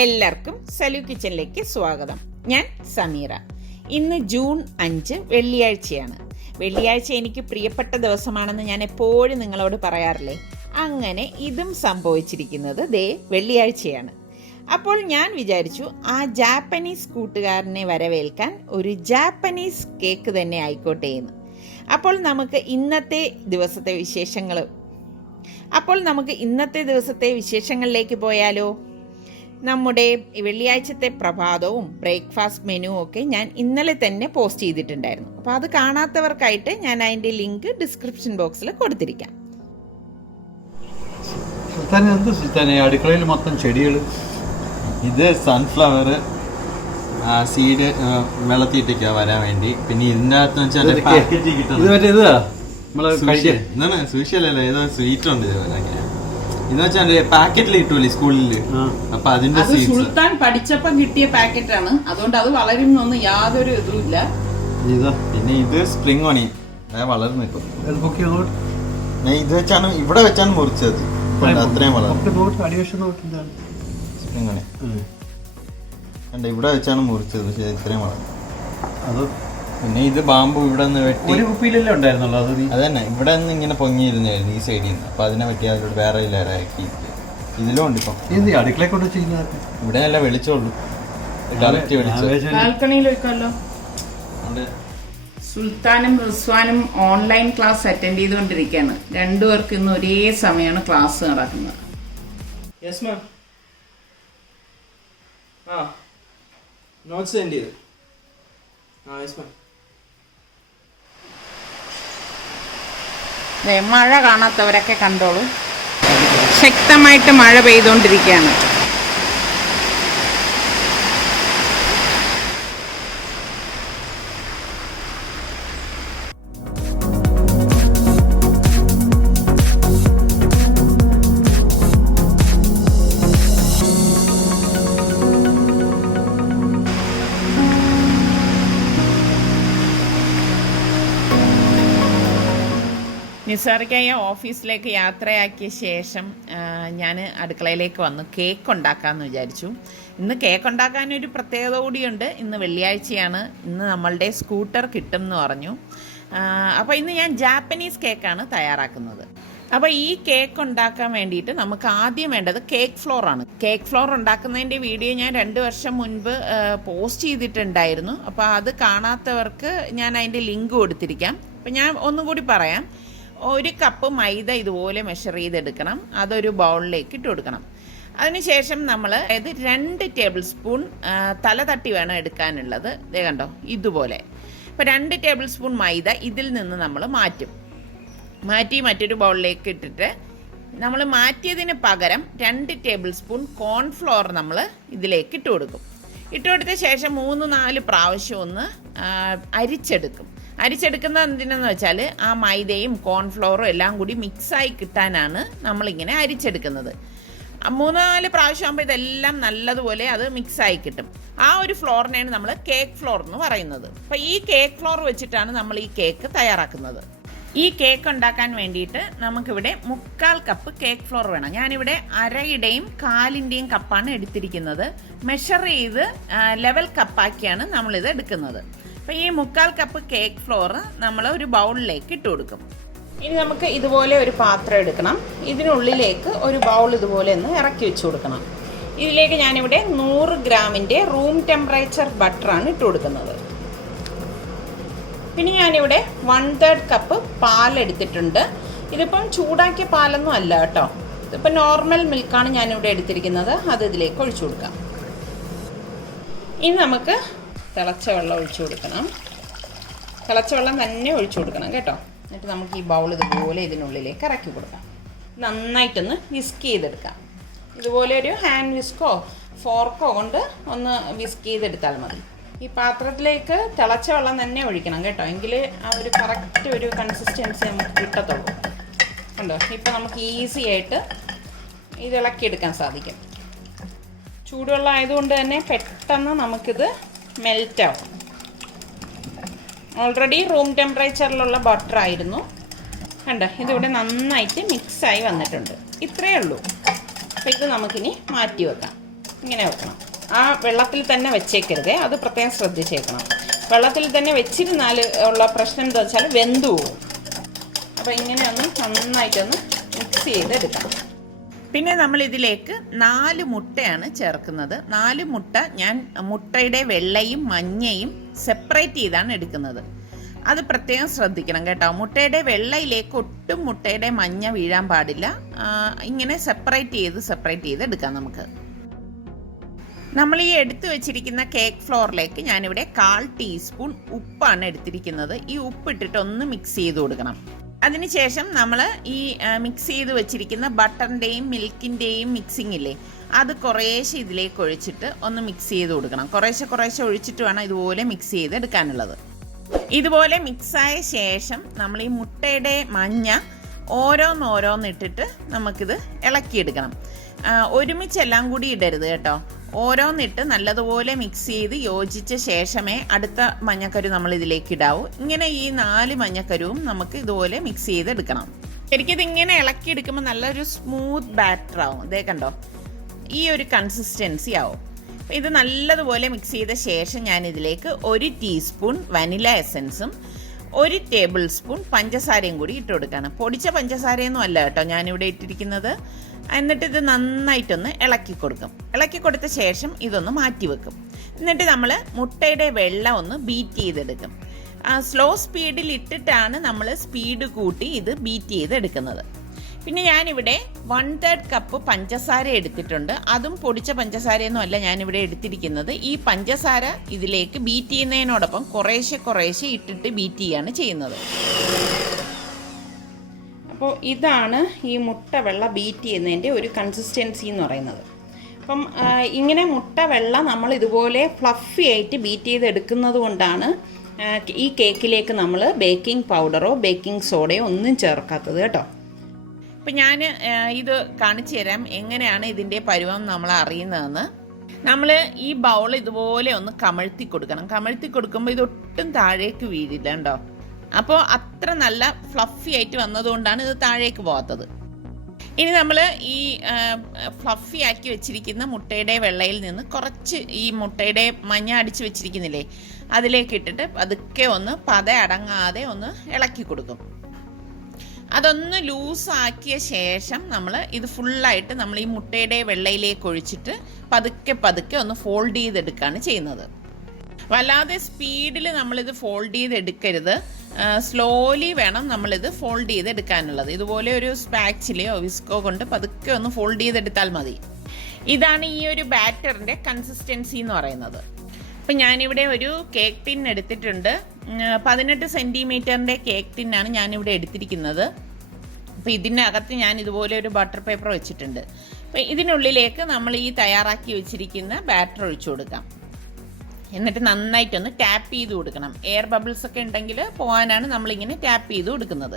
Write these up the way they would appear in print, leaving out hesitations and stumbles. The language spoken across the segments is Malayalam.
എല്ലാവർക്കും സലു കിച്ചണിലേക്ക് സ്വാഗതം. ഞാൻ സമീറ. ഇന്ന് ജൂൺ 5 വെള്ളിയാഴ്ചയാണ്. വെള്ളിയാഴ്ച എനിക്ക് പ്രിയപ്പെട്ട ദിവസമാണെന്ന് ഞാൻ എപ്പോഴും നിങ്ങളോട് പറയാറില്ലേ. അങ്ങനെ ഇതും സംഭവിച്ചിരിക്കുന്നത് വെള്ളിയാഴ്ചയാണ്. അപ്പോൾ ഞാൻ വിചാരിച്ചു ആ ജാപ്പനീസ് കൂട്ടുകാരനെ വരവേൽക്കാൻ ഒരു ജാപ്പനീസ് കേക്ക് തന്നെ ആയിക്കോട്ടെ എന്ന്. അപ്പോൾ നമുക്ക് ഇന്നത്തെ ദിവസത്തെ വിശേഷങ്ങളിലേക്ക് പോയാലോ? നമ്മുടെ വെള്ളിയാഴ്ചത്തെ പ്രഭാതവും ബ്രേക്ക്ഫാസ്റ്റ് മെനുവും ഒക്കെ ഞാൻ ഇന്നലെ തന്നെ പോസ്റ്റ് ചെയ്തിട്ടുണ്ടായിരുന്നു. അപ്പോൾ അത് കാണാത്തവർക്കായിട്ട് ഞാൻ അതിൻ്റെ ലിങ്ക് ഡിസ്ക്രിപ്ഷൻ ബോക്സിൽ കൊടുത്തിരിക്കാം. അടുക്കളയിൽ മൊത്തം ചെടികൾ. ഇത് സൺഫ്ലവർ സീഡ് വെള്ളത്തിയിട്ടേക്കാ വരാൻ വേണ്ടി. പിന്നെ ഇതിനകത്ത് സുഷല്ലേ ഏതോ സ്വീറ്റ് ഉണ്ട് ഇതേപോലെ. ഇതെന്ന് വെച്ചാൽ പാക്കറ്റിൽ കിട്ടൂലേ സ്കൂളില്. അപ്പൊ അതിന്റെ സുൽത്താൻ പഠിച്ചപ്പോ കിട്ടിയ പാക്കറ്റാണ്, അതുകൊണ്ട് അത് വളരുന്നൊന്നും യാതൊരു ഇതുമില്ല. പിന്നെ ഇത് സ്പ്രിംഗ് ഓണി വളർന്നു. ഇത് വെച്ചാണ് ഇവിടെ വെച്ചാണ് മുറിച്ചത്. അത്രയും വളർന്നു സ്പ്രിംഗ് ഓണി കണ്ട ഇവിടെ വെച്ചാണ് മുറിച്ചത്. പക്ഷെ ഇത്രയും വളർന്നു. അത് പിന്നെ ഇത് ബാമ്പു ഇവിടെ നിന്ന് വെട്ടി ഒരു കുപ്പിയിലല്ലേ ഉണ്ടായിരുന്നുള്ളൂ. അത് തന്നെ ഇവിടെ നിന്ന് ഇങ്ങനെ പൊങ്ങിയിരുന്നായിരുന്നു ഈ സൈഡിൽ നിന്ന്. അപ്പൊ അതിനെ വെട്ടി അതിലൂടെ വേറെ ഇല്ലാക്കി ഇതിലും ഉണ്ട്. ഇപ്പം അടുക്കള കൊണ്ട് ചെയ്യുന്നത് ഇവിടെ നല്ല വെളിച്ചമുള്ളൂ. ഡയറക്റ്റ് വെളിച്ചം. സുൽത്താനും റിസ്വാനും ഓൺലൈൻ ക്ലാസ് അറ്റൻഡ് ചെയ്തുകൊണ്ടിരിക്കുകയാണ്. രണ്ടുപേർക്ക് ഇന്ന് ഒരേ സമയമാണ് ക്ലാസ് നടക്കുന്നത്. നോട്ട്സ് സെൻഡ് ചെയ്ത്. മഴ കാണാത്തവരൊക്കെ കണ്ടോളൂ. ശക്തമായിട്ട് മഴ പെയ്തുകൊണ്ടിരിക്കുകയാണ്. നിസാറിക്കായ ഓഫീസിലേക്ക് യാത്രയാക്കിയ ശേഷം ഞാൻ അടുക്കളയിലേക്ക് വന്ന് കേക്ക് ഉണ്ടാക്കാമെന്ന് വിചാരിച്ചു. ഇന്ന് കേക്ക് ഉണ്ടാക്കാനൊരു പ്രത്യേകത കൂടിയുണ്ട്. ഇന്ന് വെള്ളിയാഴ്ചയാണ്. ഇന്ന് നമ്മളുടെ സ്കൂട്ടർ കിട്ടും എന്ന് പറഞ്ഞു. അപ്പോൾ ഇന്ന് ഞാൻ ജാപ്പനീസ് കേക്കാണ് തയ്യാറാക്കുന്നത്. അപ്പോൾ ഈ കേക്ക് ഉണ്ടാക്കാൻ വേണ്ടിയിട്ട് നമുക്ക് ആദ്യം വേണ്ടത് കേക്ക് ഫ്ലോർ ആണ്. കേക്ക് ഫ്ലോർ ഉണ്ടാക്കുന്നതിൻ്റെ വീഡിയോ ഞാൻ 2 വർഷം മുൻപ് പോസ്റ്റ് ചെയ്തിട്ടുണ്ടായിരുന്നു. അപ്പോൾ അത് കാണാത്തവർക്ക് ഞാൻ അതിൻ്റെ ലിങ്ക് കൊടുത്തിരിക്കാം. അപ്പോൾ ഞാൻ ഒന്നും കൂടി പറയാം. 1 കപ്പ് മൈദ ഇതുപോലെ മെഷർ ചെയ്തെടുക്കണം. അതൊരു ബൗളിലേക്ക് ഇട്ട് കൊടുക്കണം. അതിനുശേഷം നമ്മൾ 2 ടേബിൾ സ്പൂൺ തല തട്ടി വേണം എടുക്കാനുള്ളത്. ഇതേ കണ്ടോ, ഇതുപോലെ. ഇപ്പോൾ 2 ടേബിൾ സ്പൂൺ മൈദ ഇതിൽ നിന്ന് നമ്മൾ മാറ്റി മറ്റൊരു ബൗളിലേക്ക് ഇട്ടിട്ട് നമ്മൾ മാറ്റിയതിന് പകരം 2 ടേബിൾ സ്പൂൺ കോൺഫ്ലോർ നമ്മൾ ഇതിലേക്ക് ഇട്ട് കൊടുത്ത ശേഷം 3-4 പ്രാവശ്യം ഒന്ന് അരിച്ചെടുക്കുന്നത് എന്തിനെന്ന് വെച്ചാൽ ആ മൈദയും കോൺഫ്ലോറും എല്ലാം കൂടി മിക്സായി കിട്ടാനാണ് നമ്മളിങ്ങനെ അരിച്ചെടുക്കുന്നത്. 3-4 പ്രാവശ്യം ആകുമ്പോൾ ഇതെല്ലാം നല്ലതുപോലെ അത് മിക്സായി കിട്ടും. ആ ഒരു ഫ്ലോറിനെയാണ് നമ്മൾ കേക്ക് ഫ്ലോർ എന്ന് പറയുന്നത്. അപ്പോൾ ഈ കേക്ക് ഫ്ലോർ വെച്ചിട്ടാണ് നമ്മൾ ഈ കേക്ക് തയ്യാറാക്കുന്നത്. ഈ കേക്ക് ഉണ്ടാക്കാൻ വേണ്ടിയിട്ട് നമുക്കിവിടെ 3/4 കപ്പ് കേക്ക് ഫ്ലോർ വേണം. ഞാനിവിടെ 1/2യുടെയും 1/4ന്റെയും കപ്പാണ് എടുത്തിരിക്കുന്നത്. മെഷർ ചെയ്ത് ലെവൽ കപ്പാക്കിയാണ് നമ്മളിത് എടുക്കുന്നത്. അപ്പോൾ ഈ 3/4 കപ്പ് കേക്ക് ഫ്ലോർ നമ്മൾ ഒരു ബൗളിലേക്ക് ഇട്ട് കൊടുക്കും. ഇനി നമുക്ക് ഇതുപോലെ ഒരു പാത്രം എടുക്കണം. ഇതിനുള്ളിലേക്ക് ഒരു ബൗൾ ഇതുപോലെ ഒന്ന് ഇറക്കി വെച്ച് കൊടുക്കണം. ഇതിലേക്ക് ഞാനിവിടെ 100 ഗ്രാമിൻ്റെ റൂം ടെമ്പറേച്ചർ ബട്ടറാണ് ഇട്ട് കൊടുക്കുന്നത്. പിന്നെ ഞാനിവിടെ 1/3 കപ്പ് പാലെടുത്തിട്ടുണ്ട്. ഇതിപ്പം ചൂടാക്കിയ പാലൊന്നും അല്ല കേട്ടോ. ഇതിപ്പോൾ നോർമൽ മിൽക്കാണ് ഞാനിവിടെ എടുത്തിരിക്കുന്നത്. അത് ഇതിലേക്ക് ഒഴിച്ചു കൊടുക്കാം. ഇനി നമുക്ക് തിളച്ച വെള്ളം ഒഴിച്ചു കൊടുക്കണം. തിളച്ച വെള്ളം തന്നെ ഒഴിച്ചു കൊടുക്കണം കേട്ടോ. എന്നിട്ട് നമുക്ക് ഈ ബൗൾ ഇതുപോലെ ഇതിനുള്ളിലേക്ക് ഇറക്കി കൊടുക്കാം. നന്നായിട്ടൊന്ന് വിസ്ക് ചെയ്തെടുക്കാം. ഇതുപോലെ ഒരു ഹാൻഡ് വിസ്കോ ഫോർക്കോ കൊണ്ട് ഒന്ന് വിസ്ക് ചെയ്തെടുത്താൽ മതി. ഈ പാത്രത്തിലേക്ക് തിളച്ച വെള്ളം തന്നെ ഒഴിക്കണം കേട്ടോ. എങ്കിൽ ആ ഒരു കറക്റ്റ് ഒരു കൺസിസ്റ്റൻസി നമുക്ക് കിട്ടത്തുള്ളൂ. കണ്ടോ, ഇപ്പം നമുക്ക് ഈസി ആയിട്ട് ഇത് ഇളക്കിയെടുക്കാൻ സാധിക്കും. ചൂടുവെള്ളം ആയതുകൊണ്ട് തന്നെ പെട്ടെന്ന് നമുക്കിത് മെൽറ്റാവും. ഓൾറെഡി റൂം ടെമ്പറേച്ചറിലുള്ള ബട്ടർ ആയിരുന്നു. കണ്ടോ, ഇതിവിടെ നന്നായിട്ട് മിക്സായി വന്നിട്ടുണ്ട്. ഇത്രയേ ഉള്ളൂ. അപ്പോൾ ഇത് നമുക്കിനി മാറ്റി വെക്കാം. ഇങ്ങനെ വെക്കണം. ആ വെള്ളത്തിൽ തന്നെ വെച്ചേക്കരുതേ, അത് പ്രത്യേകം ശ്രദ്ധിച്ചേക്കണം. വെള്ളത്തിൽ തന്നെ വെച്ചിരുന്നാൽ ഉള്ള പ്രശ്നം എന്താ വെച്ചാൽ വെന്തു പോകും. അപ്പോൾ ഇങ്ങനെ ഒന്ന് നന്നായിട്ടൊന്ന് മിക്സ് ചെയ്തെടുക്കണം. പിന്നെ നമ്മൾ ഇതിലേക്ക് 4 മുട്ടയാണ് ചേർക്കുന്നത്. 4 മുട്ട ഞാൻ മുട്ടയുടെ വെള്ളയും മഞ്ഞയും സെപ്പറേറ്റ് ചെയ്താണ് എടുക്കുന്നത്. അത് പ്രത്യേകം ശ്രദ്ധിക്കണം കേട്ടോ. മുട്ടയുടെ വെള്ളയിലേക്ക് ഒട്ടും മുട്ടയുടെ മഞ്ഞ വീഴാൻ പാടില്ല. ഇങ്ങനെ സെപ്പറേറ്റ് ചെയ്ത് എടുക്കാം നമുക്ക്. നമ്മൾ ഈ എടുത്തു വെച്ചിരിക്കുന്ന കേക്ക് ഫ്ലോറിലേക്ക് ഞാനിവിടെ 1/4 ടീസ്പൂൺ ഉപ്പാണ് എടുത്തിരിക്കുന്നത്. ഈ ഉപ്പിട്ടിട്ട് ഒന്ന് മിക്സ് ചെയ്ത് കൊടുക്കണം. അതിനുശേഷം നമ്മൾ ഈ മിക്സ് ചെയ്ത് വെച്ചിരിക്കുന്ന ബട്ടറിൻ്റെയും മിൽക്കിൻ്റെയും മിക്സിംഗ് ഇല്ലേ, അത് കുറേശ്ശെ ഇതിലേക്ക് ഒഴിച്ചിട്ട് ഒന്ന് മിക്സ് ചെയ്ത് കൊടുക്കണം. കുറേശ്ശെ ഒഴിച്ചിട്ട് വേണം ഇതുപോലെ മിക്സ് ചെയ്ത് എടുക്കാനുള്ളത്. ഇതുപോലെ മിക്സായ ശേഷം നമ്മൾ ഈ മുട്ടയുടെ മഞ്ഞ ഓരോന്നിട്ടിട്ട് നമുക്കിത് ഇളക്കിയെടുക്കണം. ഒരുമിച്ചെല്ലാം കൂടി ഇടരുത് കേട്ടോ. ഓരോന്നിട്ട് നല്ലതുപോലെ മിക്സ് ചെയ്ത് യോജിച്ച ശേഷമേ അടുത്ത മഞ്ഞക്കരു നമ്മൾ ഇതിലേക്ക് ഇടാവൂ. ഇങ്ങനെ ഈ 4 മഞ്ഞക്കരുവും നമുക്ക് ഇതുപോലെ മിക്സ് ചെയ്തെടുക്കണം. ശരിക്കും ഇങ്ങനെ ഇളക്കിയെടുക്കുമ്പോൾ നല്ലൊരു സ്മൂത്ത് ബാറ്റർ ആവും. ഇതേ കണ്ടോ, ഈ ഒരു കൺസിസ്റ്റൻസി ആവും. ഇത് നല്ലതുപോലെ മിക്സ് ചെയ്ത ശേഷം ഞാൻ ഇതിലേക്ക് 1 ടീസ്പൂൺ വനില എസൻസും 1 ടേബിൾ സ്പൂൺ പഞ്ചസാരയും കൂടി ഇട്ട് കൊടുക്കുകയാണ്. പൊടിച്ച പഞ്ചസാരയൊന്നും അല്ല കേട്ടോ ഞാനിവിടെ ഇട്ടിരിക്കുന്നത്. എന്നിട്ട് ഇത് നന്നായിട്ടൊന്ന് ഇളക്കി കൊടുക്കും. ഇളക്കി കൊടുത്ത ശേഷം ഇതൊന്ന് മാറ്റി വെക്കും. എന്നിട്ട് നമ്മൾ മുട്ടയുടെ വെള്ളം ഒന്ന് ബീറ്റ് ചെയ്തെടുക്കും. സ്ലോ സ്പീഡിൽ ഇട്ടിട്ടാണ് നമ്മൾ സ്പീഡ് കൂട്ടി ഇത് ബീറ്റ് ചെയ്തെടുക്കുന്നത്. പിന്നെ ഞാനിവിടെ 1/3 കപ്പ് പഞ്ചസാര എടുത്തിട്ടുണ്ട്. അതും പൊടിച്ച പഞ്ചസാരയൊന്നും അല്ല ഞാനിവിടെ എടുത്തിരിക്കുന്നത്. ഈ പഞ്ചസാര ഇതിലേക്ക് ബീറ്റ് ചെയ്യുന്നതിനോടൊപ്പം കുറേശ്ശെ ഇട്ടിട്ട് ബീറ്റ് ചെയ്യാണ് ചെയ്യുന്നത്. അപ്പോൾ ഇതാണ് ഈ മുട്ട വെള്ള ബീറ്റ് ചെയ്യുന്നതിൻ്റെ ഒരു കൺസിസ്റ്റൻസി എന്ന് പറയുന്നത്. അപ്പം ഇങ്ങനെ മുട്ട വെള്ള നമ്മൾ ഇതുപോലെ ഫ്ലഫി ആയിട്ട് ബീറ്റ് ചെയ്തെടുക്കുന്നത് കൊണ്ടാണ് ഈ കേക്കിലേക്ക് നമ്മൾ ബേക്കിംഗ് പൗഡറോ ബേക്കിംഗ് സോഡയോ ഒന്നും ചേർക്കാത്തത് കേട്ടോ. അപ്പം ഞാൻ ഇത് കാണിച്ചു തരാം എങ്ങനെയാണ് ഇതിൻ്റെ പരുവം നമ്മൾ അറിയുന്നതെന്ന്. നമ്മൾ ഈ ബൗൾ ഇതുപോലെ ഒന്ന് കമഴ്ത്തി കൊടുക്കണം. കമഴ്ത്തി കൊടുക്കുമ്പോൾ ഇതൊട്ടും താഴേക്ക് വീഴില്ല കേട്ടോ. അപ്പോൾ അത്ര നല്ല ഫ്ലഫി ആയിട്ട് വന്നതുകൊണ്ടാണ് ഇത് താഴേക്ക് പോകാത്തത്. ഇനി നമ്മൾ ഈ ഫ്ലഫി ആക്കി വെച്ചിരിക്കുന്ന മുട്ടയുടെ വെള്ളയിൽ നിന്ന് കുറച്ച് ഈ മുട്ടയുടെ മഞ്ഞ അടിച്ച് വെച്ചിരിക്കുന്നില്ലേ, അതിലേക്ക് ഇട്ടിട്ട് പതുക്കെ ഒന്ന് പത അടങ്ങാതെ ഒന്ന് ഇളക്കി കൊടുക്കും. അതൊന്ന് ലൂസാക്കിയ ശേഷം നമ്മൾ ഇത് ഫുള്ളായിട്ട് നമ്മൾ ഈ മുട്ടയുടെ വെള്ളയിലേക്ക് ഒഴിച്ചിട്ട് പതുക്കെ ഒന്ന് ഫോൾഡ് ചെയ്തെടുക്കുകയാണ് ചെയ്യുന്നത്. വല്ലാതെ സ്പീഡിൽ നമ്മളിത് ഫോൾഡ് ചെയ്തെടുക്കരുത്. സ്ലോലി വേണം നമ്മളിത് ഫോൾഡ് ചെയ്തെടുക്കാനുള്ളത്. ഇതുപോലെ ഒരു സ്പാച്ചിലയോ വിസ്കോ കൊണ്ട് പതുക്കെ ഒന്ന് ഫോൾഡ് ചെയ്തെടുത്താൽ മതി. ഇതാണ് ഈ ഒരു ബാറ്ററിൻ്റെ കൺസിസ്റ്റൻസി എന്ന് പറയുന്നത്. അപ്പം ഞാനിവിടെ ഒരു കേക്ക് ടിൻ എടുത്തിട്ടുണ്ട്. 18 സെൻറ്റിമീറ്ററിൻ്റെ കേക്ക് ടിന്നാണ് ഞാനിവിടെ എടുത്തിരിക്കുന്നത്. അപ്പോൾ ഇതിനകത്ത് ഞാൻ ഇതുപോലെ ഒരു ബട്ടർ പേപ്പർ വെച്ചിട്ടുണ്ട്. അപ്പം ഇതിനുള്ളിലേക്ക് നമ്മൾ ഈ തയ്യാറാക്കി വെച്ചിരിക്കുന്ന ബാറ്റർ ഒഴിച്ചു കൊടുക്കാം. എന്നിട്ട് നന്നായിട്ടൊന്ന് ടാപ്പ് ചെയ്ത് കൊടുക്കണം. എയർ ബബിൾസ് ഒക്കെ ഉണ്ടെങ്കിൽ പോകാനാണ് നമ്മളിങ്ങനെ ടാപ്പ് ചെയ്ത് കൊടുക്കുന്നത്.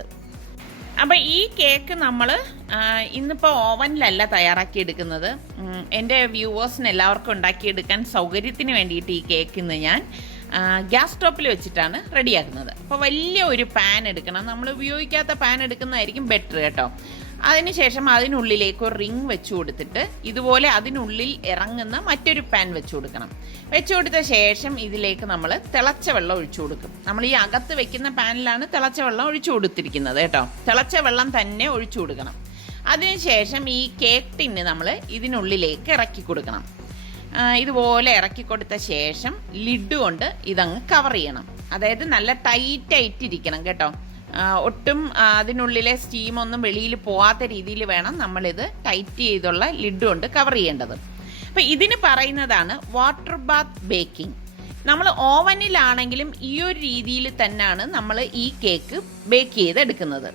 അപ്പം ഈ കേക്ക് നമ്മൾ ഇന്നിപ്പോൾ ഓവനിലല്ല തയ്യാറാക്കി എടുക്കുന്നത്. എൻ്റെ വ്യൂവേഴ്സിന് എല്ലാവർക്കും ഉണ്ടാക്കിയെടുക്കാൻ സൗകര്യത്തിന് വേണ്ടിയിട്ട് ഈ കേക്ക് ഇന്ന് ഞാൻ ഗ്യാസ് സ്റ്റോപ്പിൽ വെച്ചിട്ടാണ് റെഡിയാക്കുന്നത്. അപ്പോൾ വലിയ ഒരു പാൻ എടുക്കണം. നമ്മൾ ഉപയോഗിക്കാത്ത പാൻ എടുക്കുന്നതായിരിക്കും ബെറ്റർ കേട്ടോ. അതിനുശേഷം അതിനുള്ളിലേക്ക് ഒരു റിങ് വെച്ച് കൊടുത്തിട്ട് ഇതുപോലെ അതിനുള്ളിൽ ഇറങ്ങുന്ന മറ്റൊരു പാൻ വെച്ച് കൊടുക്കണം. വെച്ച് കൊടുത്ത ശേഷം ഇതിലേക്ക് നമ്മൾ തിളച്ച വെള്ളം ഒഴിച്ചു കൊടുക്കും. നമ്മൾ ഈ അകത്ത് വെക്കുന്ന പാനിലാണ് തിളച്ച വെള്ളം ഒഴിച്ചു കൊടുത്തിരിക്കുന്നത് കേട്ടോ. തിളച്ച വെള്ളം തന്നെ ഒഴിച്ചു കൊടുക്കണം. അതിനുശേഷം ഈ കേക്ക് ടിന്ന് നമ്മൾ ഇതിനുള്ളിലേക്ക് ഇറക്കി കൊടുക്കണം. ഇതുപോലെ ഇറക്കി കൊടുത്ത ശേഷം ലിഡ് കൊണ്ട് ഇതങ്ങ് കവർ ചെയ്യണം. അതായത് നല്ല ടൈറ്റായിട്ടിരിക്കണം കേട്ടോ. ഒട്ടും അതിനുള്ളിലെ സ്റ്റീമൊന്നും വെളിയിൽ പോകാത്ത രീതിയിൽ വേണം നമ്മളിത് ടൈറ്റ് ചെയ്തുള്ള ലിഡ് കൊണ്ട് കവർ ചെയ്യേണ്ടത്. അപ്പം ഇതിന് പറയുന്നതാണ് വാട്ടർ ബാത്ത് ബേക്കിംഗ്. നമ്മൾ ഓവനിലാണെങ്കിലും ഈ ഒരു രീതിയിൽ തന്നെയാണ് നമ്മൾ ഈ കേക്ക് ബേക്ക് ചെയ്തെടുക്കുന്നത്.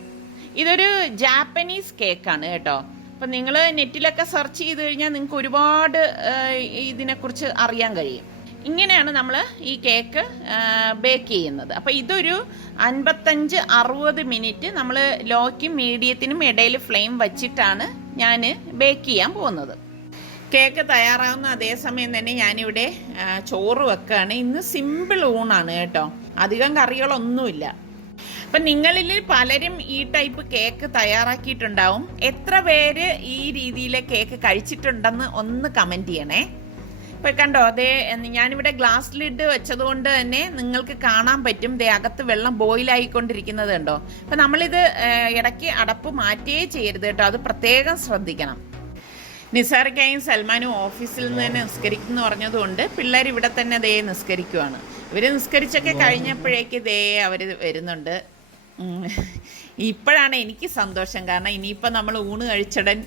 ഇതൊരു ജാപ്പനീസ് കേക്കാണ് കേട്ടോ. അപ്പം നിങ്ങൾ നെറ്റിലൊക്കെ സെർച്ച് ചെയ്ത് കഴിഞ്ഞാൽ നിങ്ങൾക്ക് ഒരുപാട് ഇതിനെക്കുറിച്ച് അറിയാൻ കഴിയും. ഇങ്ങനെയാണ് നമ്മൾ ഈ കേക്ക് ബേക്ക് ചെയ്യുന്നത്. അപ്പോൾ ഇതൊരു 55-60 മിനിറ്റ് നമ്മൾ ലോയ്ക്കും മീഡിയത്തിനും ഇടയിൽ ഫ്ലെയിം വച്ചിട്ടാണ് ഞാൻ ബേക്ക് ചെയ്യാൻ പോകുന്നത്. കേക്ക് തയ്യാറാവുന്ന അതേസമയം തന്നെ ഞാനിവിടെ ചോറ് വെക്കുകയാണ്. ഇന്ന് സിമ്പിൾ ഊണാണ് കേട്ടോ. അധികം കറികളൊന്നുമില്ല. അപ്പം നിങ്ങളിൽ പലരും ഈ ടൈപ്പ് കേക്ക് തയ്യാറാക്കിയിട്ടുണ്ടാവും. എത്ര പേര് ഈ രീതിയിലെ കേക്ക് കഴിച്ചിട്ടുണ്ടെന്ന് ഒന്ന് കമൻറ്റ് ചെയ്യണേ. ഇപ്പം കണ്ടോ, അതേ ഞാനിവിടെ ഗ്ലാസ് ലിഡ് വെച്ചതുകൊണ്ട് തന്നെ നിങ്ങൾക്ക് കാണാൻ പറ്റും ദേ അകത്ത് വെള്ളം ബോയിലായിക്കൊണ്ടിരിക്കുന്നത് കണ്ടോ. അപ്പം നമ്മളിത് ഇടയ്ക്ക് അടപ്പ് മാറ്റുകയേ ചെയ്യരുത് കേട്ടോ, അത് പ്രത്യേകം ശ്രദ്ധിക്കണം. നിസാറിക്കായും സൽമാനും ഓഫീസിൽ നിന്ന് തന്നെ നിസ്കരിക്കുന്നു പറഞ്ഞതുകൊണ്ട് പിള്ളേർ ഇവിടെ തന്നെ ദേ നിസ്കരിക്കുവാണ്. ഇവർ നിസ്കരിച്ചൊക്കെ കഴിഞ്ഞപ്പോഴേക്ക് ദേ അവർ വരുന്നുണ്ട്. ഇപ്പോഴാണ് എനിക്ക് സന്തോഷം, കാരണം ഇനിയിപ്പോൾ നമ്മൾ ഊണ് കഴിച്ചിടൻ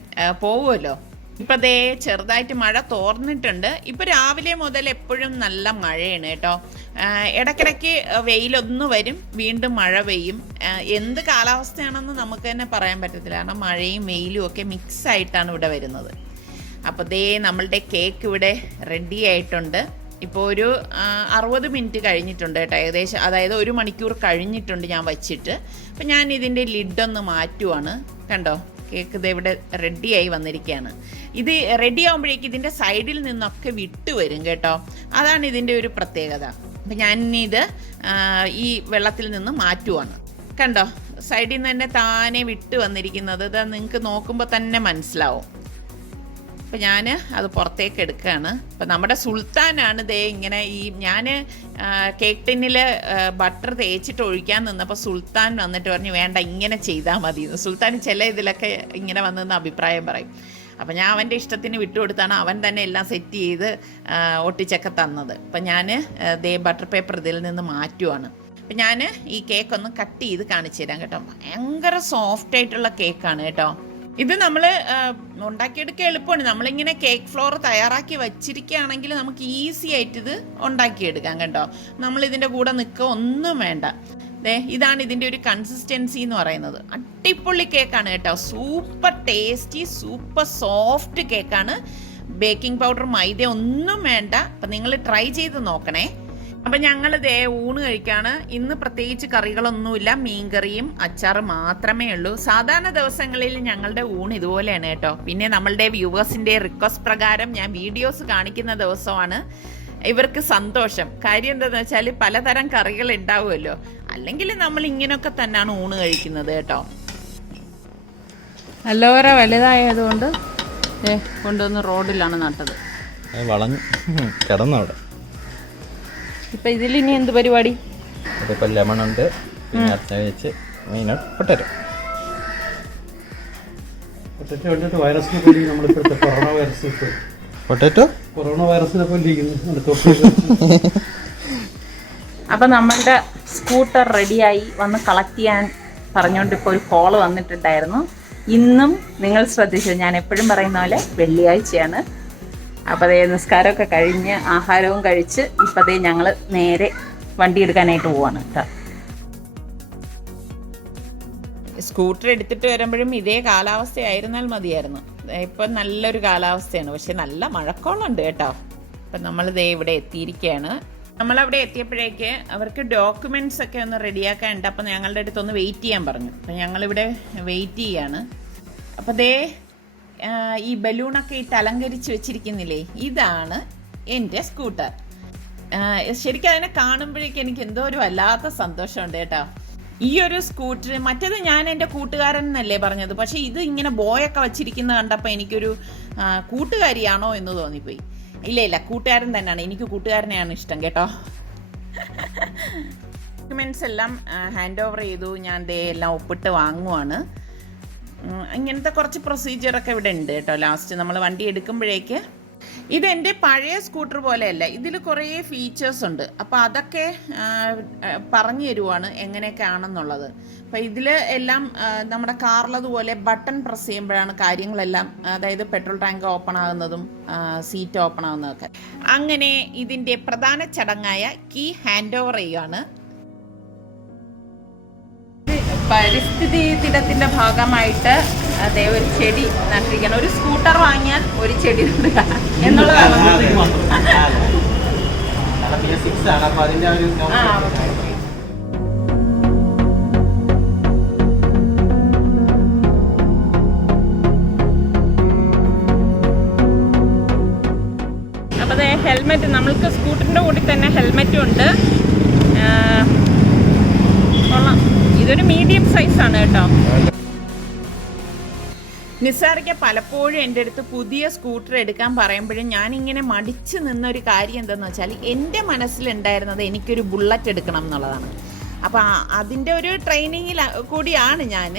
പോവുമല്ലോ. ഇപ്പം ദേ ചെറുതായിട്ട് മഴ തോർന്നിട്ടുണ്ട്. ഇപ്പം രാവിലെ മുതൽ എപ്പോഴും നല്ല മഴയാണ് കേട്ടോ. ഇടയ്ക്കിടയ്ക്ക് വെയിലൊന്നു വരും, വീണ്ടും മഴ പെയ്യും. എന്ത് കാലാവസ്ഥയാണെന്ന് നമുക്ക് തന്നെ പറയാൻ പറ്റത്തില്ല, കാരണം മഴയും വെയിലും ഒക്കെ മിക്സ് ആയിട്ടാണ് ഇവിടെ വരുന്നത്. അപ്പോൾ ദേ നമ്മളുടെ കേക്ക് ഇവിടെ റെഡി ആയിട്ടുണ്ട്. ഇപ്പോൾ ഒരു 60 മിനിറ്റ് കഴിഞ്ഞിട്ടുണ്ട് കേട്ടോ, ഏകദേശം. അതായത് 1 മണിക്കൂർ കഴിഞ്ഞിട്ടുണ്ട് ഞാൻ വച്ചിട്ട്. അപ്പം ഞാൻ ഇതിൻ്റെ ലിഡൊന്ന് മാറ്റുവാണ്. കണ്ടോ, കേക്ക് ഇത് ഇവിടെ റെഡിയായി വന്നിരിക്കുകയാണ്. ഇത് റെഡി ആകുമ്പോഴേക്കും ഇതിൻ്റെ സൈഡിൽ നിന്നൊക്കെ വിട്ട് വരും കേട്ടോ, അതാണ് ഇതിൻ്റെ ഒരു പ്രത്യേകത. അപ്പം ഞാനിത് ഈ വെള്ളത്തിൽ നിന്ന് മാറ്റുവാണ്. കണ്ടോ, സൈഡിൽ നിന്ന് തന്നെ താനെ വിട്ട് വന്നിരിക്കുന്നത് ഇത് നിങ്ങൾക്ക് നോക്കുമ്പോൾ തന്നെ മനസ്സിലാവും. അപ്പം ഞാൻ അത് പുറത്തേക്ക് എടുക്കുകയാണ്. അപ്പം നമ്മുടെ സുൽത്താനാണ് ദേ ഇങ്ങനെ ഞാൻ കേക്ക് ടിന്നിൽ ബട്ടർ തേച്ചിട്ട് ഒഴിക്കാൻ നിന്നപ്പോൾ സുൽത്താൻ വന്നിട്ട് പറഞ്ഞു വേണ്ട ഇങ്ങനെ ചെയ്താൽ മതി. സുൽത്താൻ ചില ഇതിലൊക്കെ ഇങ്ങനെ വന്നെന്ന് അഭിപ്രായം പറയും. അപ്പം ഞാൻ അവൻ്റെ ഇഷ്ടത്തിന് വിട്ടുകൊടുത്താണ് അവൻ തന്നെ എല്ലാം സെറ്റ് ചെയ്ത് ഒട്ടിച്ചൊക്കെ തന്നത്. അപ്പം ഞാൻ ദേ ബട്ടർ പേപ്പർ ഇതിൽ നിന്ന് മാറ്റുവാണ്. അപ്പം ഞാൻ ഈ കേക്കൊന്ന് കട്ട് ചെയ്ത് കാണിച്ചു തരാം കേട്ടോ. ഭയങ്കര സോഫ്റ്റ് ആയിട്ടുള്ള കേക്കാണ് കേട്ടോ. ഇത് നമ്മൾ ഉണ്ടാക്കിയെടുക്കാൻ എളുപ്പമാണ്. നമ്മളിങ്ങനെ കേക്ക് ഫ്ലോർ തയ്യാറാക്കി വച്ചിരിക്കുകയാണെങ്കിൽ നമുക്ക് ഈസി ആയിട്ട് ഇത് ഉണ്ടാക്കിയെടുക്കാം കേട്ടോ. നമ്മളിതിൻ്റെ കൂടെ നിൽക്കുക ഒന്നും വേണ്ട. ഇതാണ് ഇതിൻ്റെ ഒരു കൺസിസ്റ്റൻസി എന്ന് പറയുന്നത്. അടിപൊളി കേക്കാണ് കേട്ടോ, സൂപ്പർ ടേസ്റ്റി, സൂപ്പർ സോഫ്റ്റ് കേക്കാണ്. ബേക്കിംഗ് പൗഡർ മൈദ ഒന്നും വേണ്ട. അപ്പം നിങ്ങൾ ട്രൈ ചെയ്ത് നോക്കണേ. അപ്പം ഞങ്ങൾ ദേ ഊണ് കഴിക്കാണ്. ഇന്ന് പ്രത്യേകിച്ച് കറികളൊന്നുമില്ല, മീൻകറിയും അച്ചാറും മാത്രമേ ഉള്ളൂ. സാധാരണ ദിവസങ്ങളിൽ ഞങ്ങളുടെ ഊണ് ഇതുപോലെയാണ് കേട്ടോ. പിന്നെ നമ്മളുടെ വ്യൂവേഴ്സിൻ്റെ റിക്വസ്റ്റ് പ്രകാരം ഞാൻ വീഡിയോസ് കാണിക്കുന്ന ദിവസമാണ് ഇവർക്ക് സന്തോഷം. കാര്യം എന്താണെന്ന് വെച്ചാൽ പലതരം കറികൾ ഉണ്ടാവുമല്ലോ, അല്ലെങ്കിൽ നമ്മൾ ഇങ്ങനെയൊക്കെ തന്നെയാണ് ഊണ് കഴിക്കുന്നത് കേട്ടോ. അലോര വലുതായതുകൊണ്ട് കൊണ്ടുവന്ന് റോഡിലാണ് നട്ടത്. വളഞ്ഞു കിടന്നവിടെ. ഇപ്പം ഇതിലിനി എന്ത് പരിപാടി? ഇതിപ്പോൾ ലെമൺ ഉണ്ട്, പിന്നെ അച്ഛൻ വെച്ച് മെയിനാണ് പൊട്ടറ്റോ. പൊട്ടറ്റോ കണ്ടിട്ട് വൈറസിനെ പോലെ നമ്മളിപ്പോഴത്തെ കൊറോണ വൈറസ് പൊട്ടറ്റോ കൊറോണ വൈറസിനെ പോലെ ഇരിക്കുന്നു. അപ്പം നമ്മളുടെ സ്കൂട്ടർ റെഡിയായി വന്ന് കളക്ട് ചെയ്യാൻ പറഞ്ഞുകൊണ്ട് ഇപ്പോൾ ഒരു കോള് വന്നിട്ടുണ്ടായിരുന്നു. ഇന്നും നിങ്ങൾ ശ്രദ്ധിച്ചു, ഞാൻ എപ്പോഴും പറയുന്ന പോലെ വെള്ളിയാഴ്ചയാണ്. അപ്പോൾ അതേ നിസ്കാരമൊക്കെ കഴിഞ്ഞ് ആഹാരവും കഴിച്ച് ഇപ്പം അതേ ഞങ്ങൾ നേരെ വണ്ടി എടുക്കാനായിട്ട് പോവാണ് കേട്ടോ. സ്കൂട്ടർ എടുത്തിട്ട് വരുമ്പോഴും ഇതേ കാലാവസ്ഥയായിരുന്നാൽ മതിയായിരുന്നു. ഇപ്പം നല്ലൊരു കാലാവസ്ഥയാണ്, പക്ഷെ നല്ല മഴക്കോളുണ്ട് കേട്ടോ. അപ്പം നമ്മൾ ദേ ഇവിടെ എത്തിയിരിക്കുകയാണ്. നമ്മളവിടെ എത്തിയപ്പോഴേക്ക് അവർക്ക് ഡോക്യുമെൻറ്റ്സ് ഒക്കെ ഒന്ന് റെഡിയാക്കാനുണ്ട്. അപ്പം ഞങ്ങളുടെ അടുത്തൊന്ന് വെയിറ്റ് ചെയ്യാൻ പറഞ്ഞു. അപ്പം ഞങ്ങളിവിടെ വെയിറ്റ് ചെയ്യാണ്. അപ്പം ദേ ഈ ബലൂണൊക്കെ ഇട്ട് അലങ്കരിച്ച് വെച്ചിരിക്കുന്നില്ലേ, ഇതാണ് എൻ്റെ സ്കൂട്ടർ. ശരിക്കും അതിനെ കാണുമ്പോഴേക്കും എനിക്ക് എന്തോ ഒരു വല്ലാത്ത സന്തോഷമുണ്ട് കേട്ടോ. ഈ ഒരു സ്കൂട്ടർ, മറ്റേത് ഞാൻ എൻ്റെ കൂട്ടുകാരൻ എന്നല്ലേ പറഞ്ഞത്, പക്ഷെ ഇത് ഇങ്ങനെ ബോയൊക്കെ വച്ചിരിക്കുന്ന കണ്ടപ്പോൾ എനിക്കൊരു കൂട്ടുകാരിയാണോ എന്ന് തോന്നിപ്പോയി. ഇല്ല, കൂട്ടുകാരൻ തന്നെയാണ്. എനിക്ക് കൂട്ടുകാരനെയാണ് ഇഷ്ടം കേട്ടോ. ഡോക്യുമെൻറ്റ്സ് എല്ലാം ഹാൻഡ് ഓവർ ചെയ്തു. ഞാൻ ദേ എല്ലാം ഒപ്പിട്ട് വാങ്ങുവാണ്. ഇങ്ങനത്തെ കുറച്ച് പ്രൊസീജിയറൊക്കെ ഇവിടെ ഉണ്ട് കേട്ടോ. ലാസ്റ്റ് നമ്മൾ വണ്ടി എടുക്കുമ്പോഴേക്ക് ഇതെൻ്റെ പഴയ സ്കൂട്ടർ പോലെയല്ല, ഇതിൽ കുറേ ഫീച്ചേഴ്സ് ഉണ്ട്. അപ്പോൾ അതൊക്കെ പറഞ്ഞു തരുവാണ് എങ്ങനെയൊക്കെ ആണെന്നുള്ളത്. അപ്പോൾ ഇതിൽ എല്ലാം നമ്മുടെ കാറിലതുപോലെ ബട്ടൺ പ്രസ് ചെയ്യുമ്പോഴാണ് കാര്യങ്ങളെല്ലാം, അതായത് പെട്രോൾ ടാങ്ക് ഓപ്പൺ ആകുന്നതും സീറ്റ് ഓപ്പൺ ആകുന്നതൊക്കെ. അങ്ങനെ ഇതിൻ്റെ പ്രധാന ചടങ്ങായ കീ ഹാൻഡ് ഓവർ ചെയ്യുകയാണ്. പരിസ്ഥിതി ദിനത്തിന്റെ ഭാഗമായിട്ട് അതേ ഒരു ചെടി നട്ടിരിക്കണം. ഒരു സ്കൂട്ടർ വാങ്ങിയാൽ ഒരു ചെടി നടുക എന്നുള്ളതാണ്. അപ്പൊ അതേ ഹെൽമെറ്റ്, നമ്മൾക്ക് സ്കൂട്ടറിന്റെ കൂടി തന്നെ ഹെൽമെറ്റും ഉണ്ട്. കൊള്ളാം, ഇതൊരു മീഡിയം സൈസാണ് കേട്ടോ. നിസാറിക്ക് പലപ്പോഴും എൻ്റെ അടുത്ത് പുതിയ സ്കൂട്ടർ എടുക്കാൻ പറയുമ്പോഴും ഞാനിങ്ങനെ മടിച്ച് നിന്നൊരു കാര്യം എന്താണെന്ന് വെച്ചാൽ എൻ്റെ മനസ്സിലുണ്ടായിരുന്നത് എനിക്കൊരു ബുള്ളറ്റ് എടുക്കണം എന്നുള്ളതാണ്. അപ്പോൾ അതിൻ്റെ ഒരു ട്രെയിനിങ്ങിൽ കൂടിയാണ് ഞാൻ.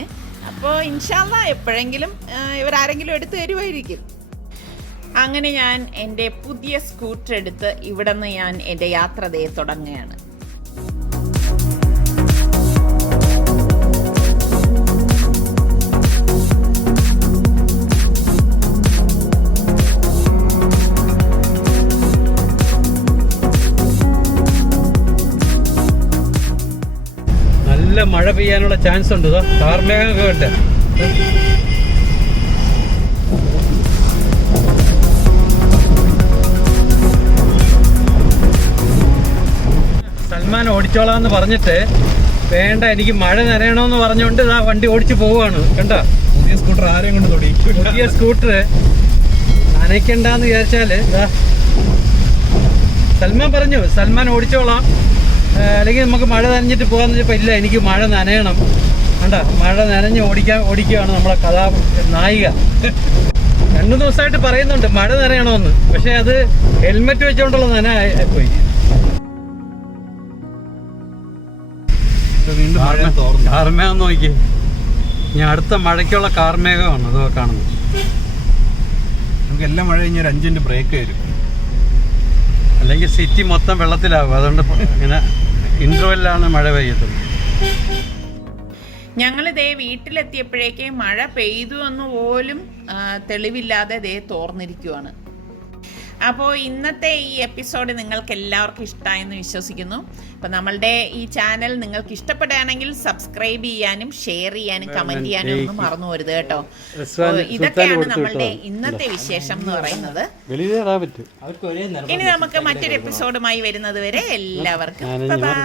അപ്പോൾ ഇൻഷാ അല്ലാഹ് എപ്പോഴെങ്കിലും ഇവരാരെങ്കിലും എടുത്ത് തരുമായിരിക്കും. അങ്ങനെ ഞാൻ എൻ്റെ പുതിയ സ്കൂട്ടർ എടുത്ത് ഇവിടെ നിന്ന് ഞാൻ എൻ്റെ യാത്ര തുടങ്ങുകയാണ്. നല്ല മഴ പെയ്യാനുള്ള ചാൻസ് ഉണ്ട്. കാർമേഘമൊക്കെ ഉണ്ട്. സൽമാൻ ഓടിച്ചോളാന്ന് പറഞ്ഞിട്ട് വേണ്ട എനിക്ക് മഴ നനയണമെന്ന് പറഞ്ഞുകൊണ്ട് ആ വണ്ടി ഓടിച്ചു പോവാണ്. കണ്ട പുതിയ സ്കൂട്ടർ ആരെയും കൊണ്ട് തൊടി. പുതിയ സ്കൂട്ടർ നനയ്ക്കണ്ടെന്ന് വിചാരിച്ചാല് സൽമാൻ പറഞ്ഞു സൽമാൻ ഓടിച്ചോളാം, അല്ലെങ്കിൽ നമുക്ക് മഴ നനഞ്ഞിട്ട് പോകാന്ന് വെച്ചപ്പോൾ ഇല്ല എനിക്ക് മഴ നനയണം. കണ്ട മഴ നനഞ്ഞ് ഓടിക്കുകയാണ് നമ്മളെ നായിക. 2 ദിവസമായിട്ട് പറയുന്നുണ്ട് മഴ നനയണമെന്ന്, പക്ഷെ അത് ഹെൽമെറ്റ് വെച്ചോണ്ടുള്ള നന പോയി. വീണ്ടും മഴ തോർന്നു. കാർമേഘം നോക്കി, ഞാൻ അടുത്ത മഴയ്ക്കുള്ള കാർമേഘമാണ് അതോ കാണുന്നത്. നമുക്ക് എല്ലാം മഴ കഴിഞ്ഞ ഒരു 5 മിനിറ്റ് ബ്രേക്ക് വരും, അല്ലെങ്കിൽ സിറ്റി മൊത്തം വെള്ളത്തിലാവും. അതുകൊണ്ട് ഇങ്ങനെ ഇന്റർവെല്ലാണ് മഴ പെയ്യത്തുള്ളൂ. ഞങ്ങളിതേ വീട്ടിലെത്തിയപ്പോഴേക്ക് മഴ പെയ്തു എന്ന് പോലും തെളിവില്ലാതെ തോർന്നിരിക്കുവാണ്. അപ്പോൾ ഇന്നത്തെ ഈ എപ്പിസോഡ് നിങ്ങൾക്ക് എല്ലാവർക്കും ഇഷ്ടമായെന്ന് വിശ്വസിക്കുന്നു. അപ്പോൾ നമ്മളുടെ ഈ ചാനൽ നിങ്ങൾക്ക് ഇഷ്ടപ്പെടുകയാണെങ്കിൽ സബ്സ്ക്രൈബ് ചെയ്യാനും ഷെയർ ചെയ്യാനും കമന്റ് ചെയ്യാനും ഒന്നും മറന്നു പോരുത് കേട്ടോ. ഇതൊക്കെയാണ് നമ്മളുടെ ഇന്നത്തെ വിശേഷം എന്ന് പറയുന്നത്. ഇനി നമുക്ക് മറ്റൊരു എപ്പിസോഡുമായി വരുന്നത് വരെ എല്ലാവർക്കും ബൈ.